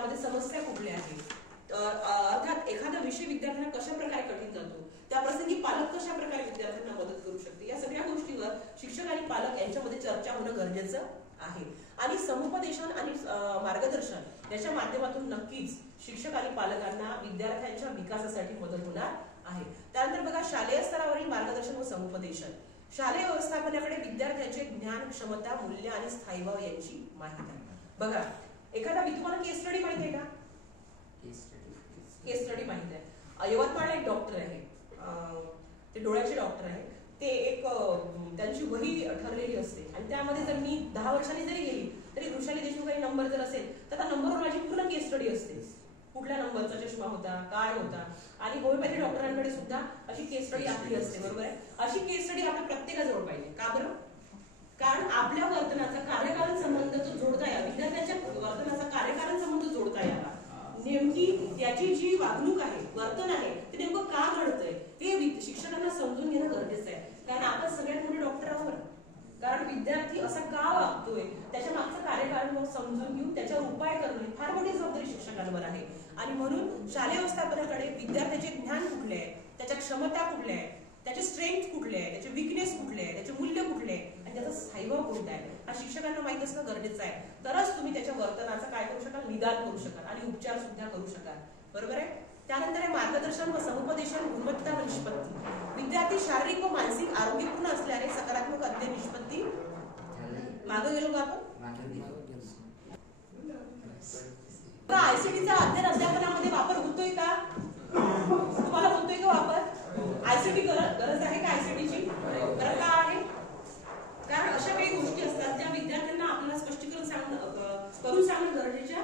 त्यामध्ये समस्या कुठल्या आहेत, अर्थात एखादा विषय विद्यार्थ्यांना कशा प्रकारे कठीण जातो, त्या प्रसंगी पालक कशा प्रकारे विद्यार्थ्यांना मदत करू शकते, या सगळ्या गोष्टीवर शिक्षक आणि पालक यांच्यामध्ये चर्चा होणं गरजेचं आहे. आणि समुपदेशन आणि मार्गदर्शन याच्या माध्यमातून नक्कीच शिक्षक आणि पालकांना विद्यार्थ्यांच्या विकासासाठी मदत होणार आहे. त्यानंतर बघा, शालेय स्तरावरील मार्गदर्शन व समुपदेशन. शालेय व्यवस्थापनाकडे विद्यार्थ्यांचे ज्ञान, क्षमता, मूल्य आणि स्थायीभाव यांची माहिती आहे. बघा, एखादा तुम्हाला केस स्टडी माहिती आहे का? केस स्टडी माहिती आहे. यवतमाळला एक डॉक्टर आहे, ते डोळ्याचे डॉक्टर आहे. ते एक त्यांची वही ठरलेली असते आणि त्यामध्ये जर मी 10 वर्षांनी जरी गेली तरी वृषाली देशमुख नंबर जर असेल तर त्या नंबरवर माझी पूर्ण केस स्टडी असते. कुठल्या नंबरचा चष्मा होता, काय होता. आणि होमिओपॅथी डॉक्टरांकडे सुद्धा अशी केस स्टडी आपली असते, बरोबर आहे. अशी केस स्टडी आपल्या प्रत्येकाजवळ पाहिजे. का बरं? कारण आपल्या वर्तनाचा कार्यकारण संबंध तो जोडता यावा, विद्यार्थ्यांच्या वर्तनाचा कार्यकारण संबंध जोडता यावा. नेमकी त्याची जी वागणूक आहे, वर्तन आहे, ते नेमकं का घडतंय हे शिक्षकांना समजून घेणं गरजेचं आहे. कारण आपण सगळ्यात मोठे डॉक्टर आहोत. कारण विद्यार्थी असा का वागतोय त्याच्या मागचं कार्यकारण समजून घेऊन त्याच्यावर उपाय करणं फार मोठी जबाबदारी शिक्षकांवर आहे. आणि म्हणून शालेय व्यवस्थापनाकडे विद्यार्थ्याचे ज्ञान कुठले आहे, त्याच्या क्षमता कुठल्या आहे, त्याचे स्ट्रेंथ कुठले आहे, त्याचे विकनेस कुठले आहे, त्याचे मूल्य कुठले आहे आणि त्याचा स्थायीभाव कोणता आहे हा शिक्षकांना माहित असणं गरजेचं आहे. तरच तुम्ही त्याच्या वर्तनाचं काय करू शकाल, निदान करू शकाल आणि उपचार सुद्धा करू शकाल, बरोबर आहे. त्यानंतर आहे मार्गदर्शन व समुपदेशन, गुणवत्ता व निष्पत्ती. विद्यार्थी शारीरिक व मानसिक आरोग्यपूर्ण असल्याने सकारात्मक अध्ययन निष्पत्ती. मागे गेलो का आपण? आयसीटीचा अध्ययन अध्यापनामध्ये वापर होतोय का? तुम्हाला होतोय का वापर? आयसीटी गरज आहे का आयसीटीची? बरं का आहे? कारण अशा काही गोष्टी असतात त्या विद्यार्थ्यांना आपल्याला स्पष्टीकरण करून सांगणं गरजेच्या